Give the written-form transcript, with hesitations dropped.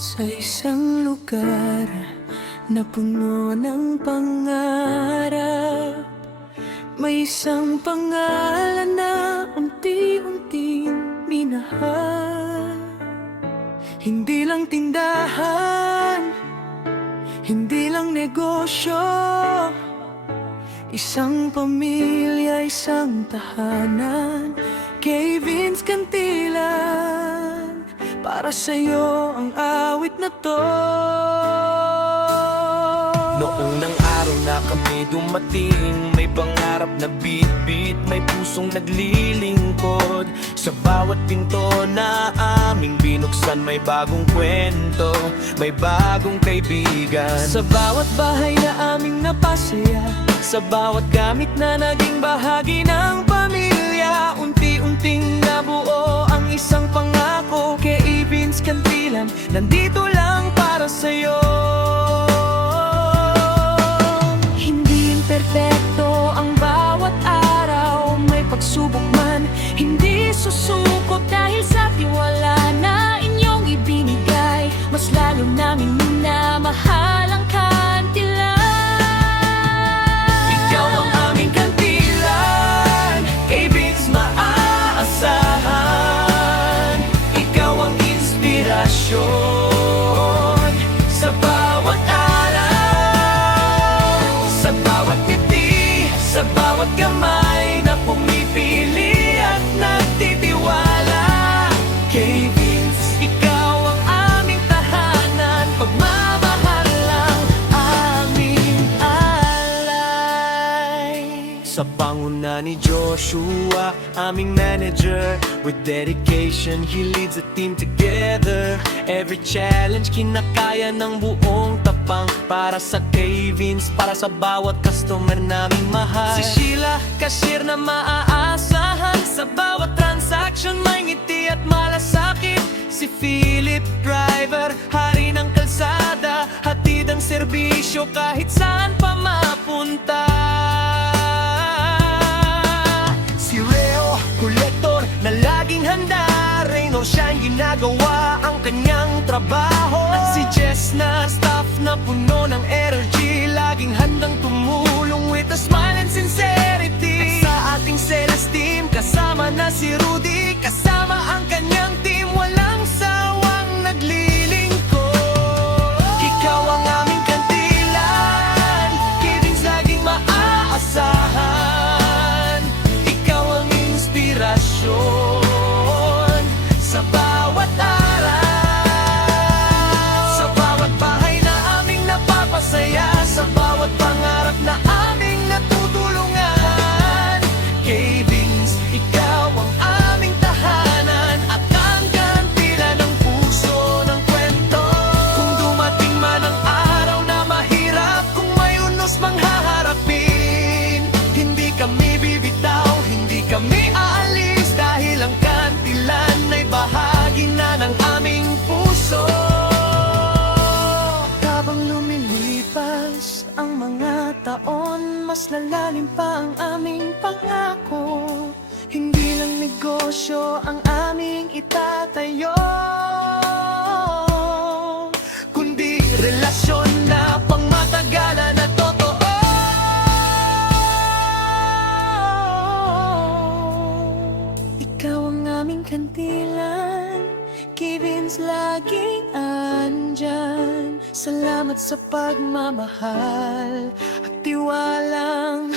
Sa isang lugar na puno ng pangarap, may isang pangalan na unti-unting minahal. Hindi lang tindahan, hindi lang negosyo, isang pamilya, isang tahanan. Kay Vince Cantilan, para sa'yo ang awit na to. Noong nang araw na kami dumating, may pangarap na beat-beat, may pusong naglilingkod. Sa bawat pinto na aming binuksan, may bagong kwento, may bagong kaibigan. Sa bawat bahay na aming napasaya, sa bawat gamit na naging bahagi ng pamilya, unti-unting nabuo ang isang pangako. Kay Vince Cantilan, nandito lang para sa'yo. Hindi imperfecto ang bawat araw, may pagsubok man, hindi susuko dahil sa tiwala na inyong ibinigay. Mas lalo naming minamahal ang Cantilan. Ikaw ang aming Cantilan, kay Vince maaasahan. Ikaw ang inspirasyon sa bawat araw, sa bawat ngiti, sa bawat kamay na pumipili at nagtitiwala. Kay Vince, ikaw ang aming tahanan, pagmamahal ang aming alay. Sa panguna ni Joshua, aming manager, with dedication, he leads a team together. Every challenge, kinakaya ng buong tapang, para sa kay Vince, para sa bawat customer naming mahal. Si Sheila, cashier na maaasahan, sa bawat transaction may ngiti at malasakit. Si Philip, driver, hari ng kalsada, hatid ang serbisyo kahit saan pa mapunta. Si Reo, kolektor na laging handa, Raynor, siyang ginagawa ang kanyang trabaho. At si Jess na staff na puno ng energy, laging handang tumulong with a smile and sincerity. At sa ating sales team, kasama na si Rudy, kasama ang kanyang team, walang sawang naglilingkod. Ikaw ang aming Cantilan, kay Vince laging maaasahan. Ikaw ang inspirasyon sa bawat araw, sa bawat bahay na aming napapasaya, sa bawat pangarap na aming natutulungan. Kay Vince, ikaw ang aming tahanan at ang Cantilan ng puso ng kwento. Kung dumating man ang araw na mahirap, kung may unos mang haharapin, hindi kami bibitaw, hindi kami aalis, dahil ang Cantilan ay bahagi na ng aming puso. Habang lumilipas ang mga taon, mas lalalim pa ang aming pangako. Hindi lang negosyo ang aming itatayo, kundi relasyon na pangmatagalan na totoo. Ikaw ang aming Cantilan, kay Vince laging andyan. Salamat sa pagmamahal at tiwalang